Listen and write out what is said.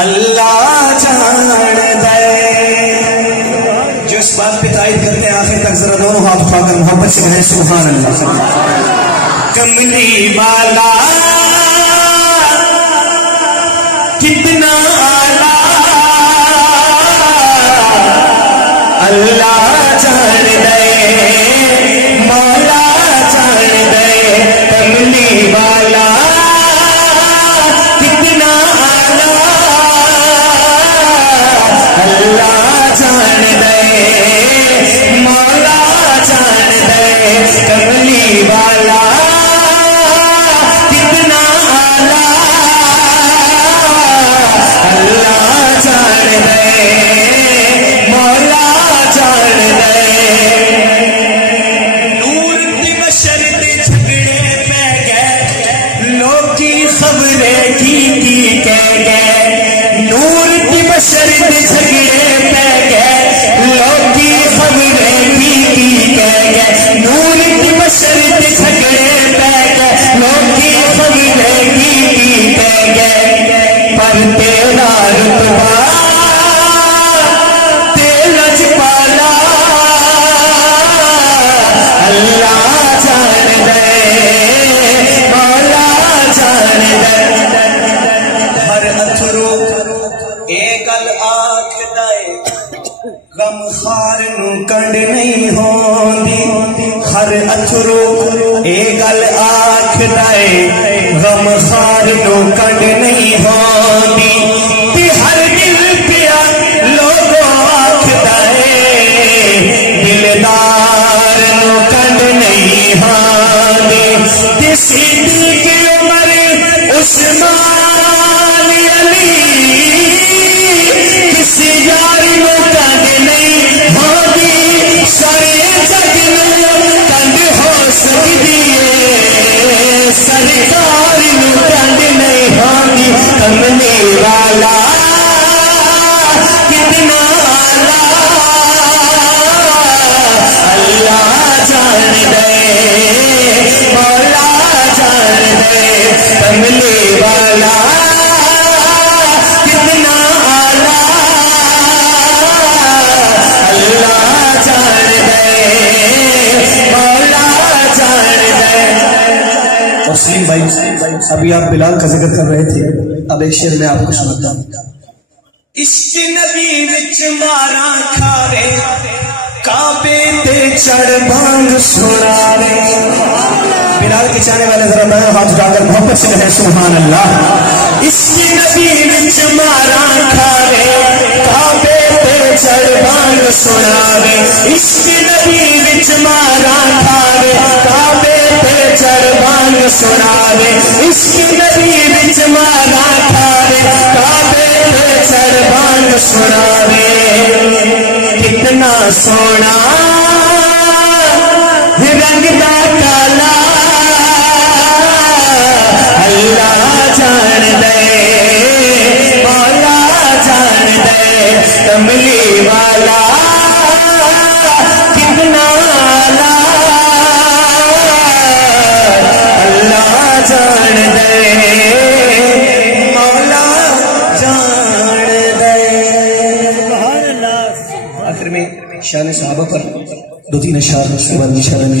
اللہ جان دے. جو اس بات پہ تائید کرتے ہیں آخر تک ذرا دونوں ہاتھ اٹھا کر محبت سے کہیں سبحان اللہ. کملی والا کتنا اعلیٰ اللہ جان دے، مولا جان دے. کملی والا کتنا اعلیٰ اللہ جان دے، مولا جان دے. کملی والا کتنا اعلیٰ اللہ جان دے، مولا جان دے. نور دی بشر دے جھگڑے پہ گئے، لوکی خبریں کی کہہ گئے. نور دی بشر دے جھگڑے پہ گئے، لوکی خبریں کی کہہ گئے. نور دی بشر دے جھگڑے پہ گئے، لوکی خبریں کی کہہ گئے. پر تیرا رتبہ تیرج پالا اللہ جان دے، مولا جان دے. ہر اتھرو اے گل آکھدا اے غم خار نو کنڈ نہیں ہوندی. ہر اتھرو اے گل آکھدا اے غم خار نو کنڈ نہیں ہوندی. تے ہر دل پیا لوگوں آکھدا اے دلدار نو کنڈ نہیں ہوندی. تے صدیق عمر عثمان علی کسی یار نو کنڈ نہیں ہوندی. سارے جگ نو کنڈ ہو سکدی اے، سرکار نو کنڈ نہیں ہوندی. کملی والا کتنا اللہ جان دے، مولا جان دے. کملی والا کتنا اللہ جان دے، مولا جان دے. اور سلیم بھائی ابھی آپ بلال کا ذکر کر رہے تھے، اب ایک شعر میں آپ کو سناتا ہوں. عشق نبی وچ مارا کھاوے، کعبے تے چڑھ بانگ سناوے. بلال کے چاہنے والے ذرا میں ہاتھ اٹھا کر محبت سے کہیں سبحان اللہ. عشق نبی وچ مارا کھاوے، کعبے تے چڑھ بانگ سناوے. عشق نبی وچ مارا کھاوے، کعبے تے چڑھ بانگ سناوے. عشق نبی وچ مارا کھاوے، کعبے تے چڑھ بانگ سناوے. کتنا سونا رنگ دا کالا اللہ جان دے، مولا جان دے. کملی والا کتنا اعلیٰ اللہ جان دے، مولا جان دے. آخر میں شان صحابہ پر دو تین اشعار اس کے بعد انشاءاللہ